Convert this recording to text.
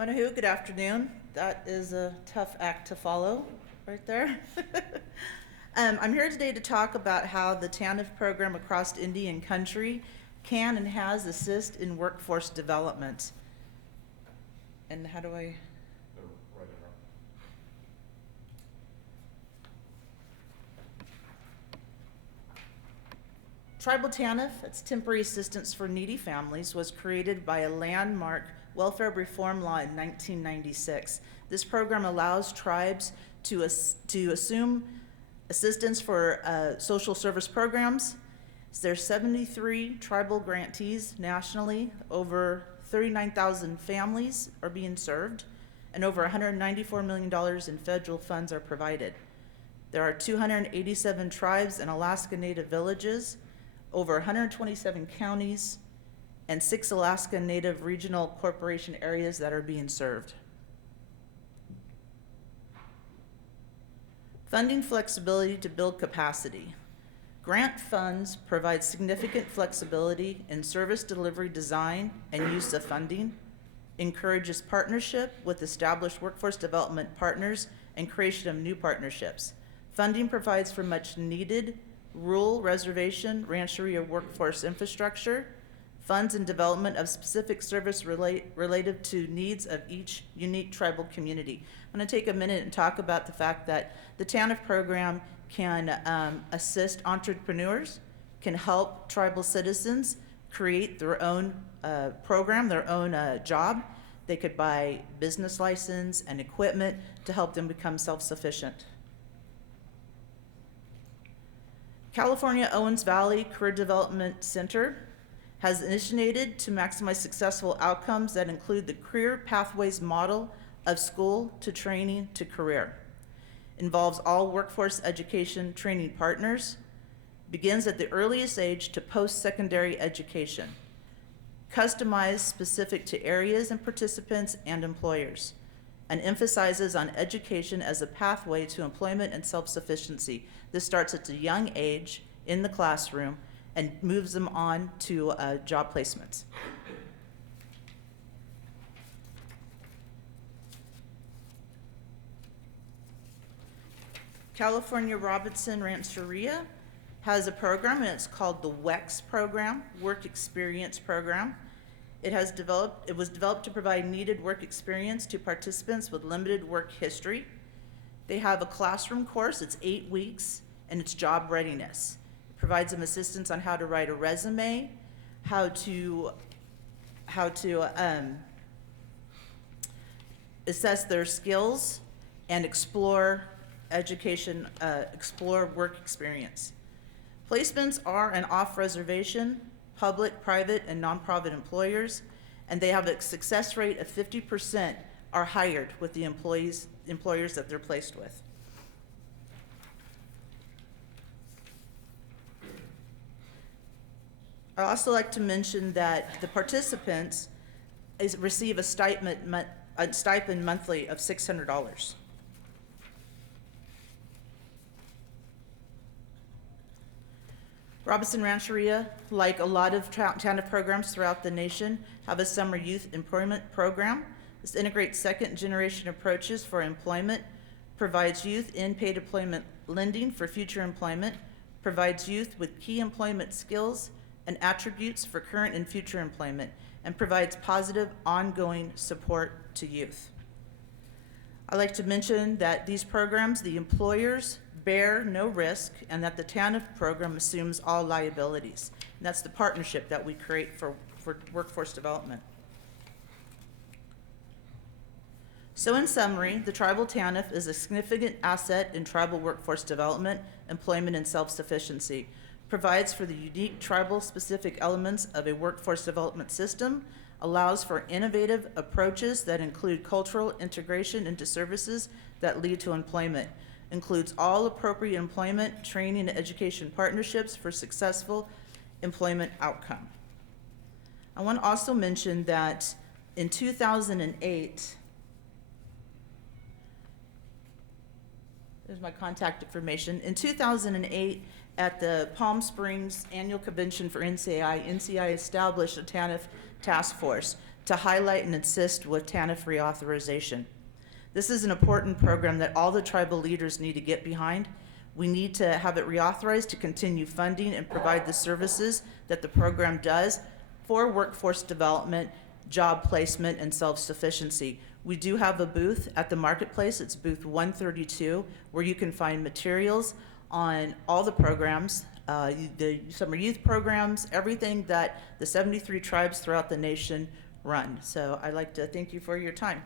Manahu, good afternoon. That is a tough act to follow right there. I'm here today to talk about how the TANF program across Indian country can and has assist in workforce development. And how do I? Tribal TANF, that's Temporary Assistance for Needy Families, was created by a landmark welfare reform law in 1996. This program allows tribes to assume assistance for social service programs. There's 73 tribal grantees nationally. Over 39,000 families are being served, and over $194 million in federal funds are provided. There are 287 tribes and Alaska Native villages, over 127 counties, and 6 Alaska Native Regional Corporation areas that are being served. Funding flexibility to build capacity. Grant funds provide significant flexibility in service delivery design and use of funding, encourages partnership with established workforce development partners and creation of new partnerships. Funding provides for much needed rural, reservation, rancheria workforce infrastructure, funds and development of specific service related to needs of each unique tribal community. I'm going to take a minute and talk about the fact that the TANF program can assist entrepreneurs, can help tribal citizens create their own program, their own job. They could buy business license and equipment to help them become self-sufficient. California Owens Valley Career Development Center has initiated to maximize successful outcomes that include the career pathways model of school to training to career. Involves all workforce education training partners, begins at the earliest age to post-secondary education, customized specific to areas and participants and employers, and emphasizes on education as a pathway to employment and self-sufficiency. This starts at a young age in the classroom and moves them on to job placements. California Robinson Rancheria has a program, and it's called the WEX program, Work Experience Program. It was developed to provide needed work experience to participants with limited work history. They have a classroom course, it's 8 weeks, and it's job readiness. It provides them assistance on how to write a resume, how to assess their skills, and explore work experience. Placements are an off-reservation, public, private, and nonprofit employers, and they have a success rate of 50% are hired with the employers that they're placed with. I'd also like to mention that the participants receive a stipend monthly of $600. Robinson Rancheria, like a lot of TANF programs throughout the nation, have a summer youth employment program. This integrates second-generation approaches for employment, provides youth in paid employment lending for future employment, provides youth with key employment skills and attributes for current and future employment, and provides positive ongoing support to youth. I'd like to mention that these programs, the employers bear no risk, and that the TANF program assumes all liabilities. And that's the partnership that we create for workforce development. So in summary, the tribal TANF is a significant asset in tribal workforce development, employment, and self-sufficiency. Provides for the unique tribal-specific elements of a workforce development system, allows for innovative approaches that include cultural integration into services that lead to employment, includes all appropriate employment, training, and education partnerships for successful employment outcome. I want to also mention that in 2008, there's my contact information. In 2008, at the Palm Springs Annual Convention for NCI established a TANF task force. to highlight and assist with TANF reauthorization. This is an important program that all the tribal leaders need to get behind. We need to have it reauthorized to continue funding and provide the services that the program does for workforce development, job placement, and self-sufficiency. We do have a booth at the marketplace. It's booth 132, where you can find materials on all the programs, the summer youth programs, everything that the 73 tribes throughout the nation run. So I'd like to thank you for your time.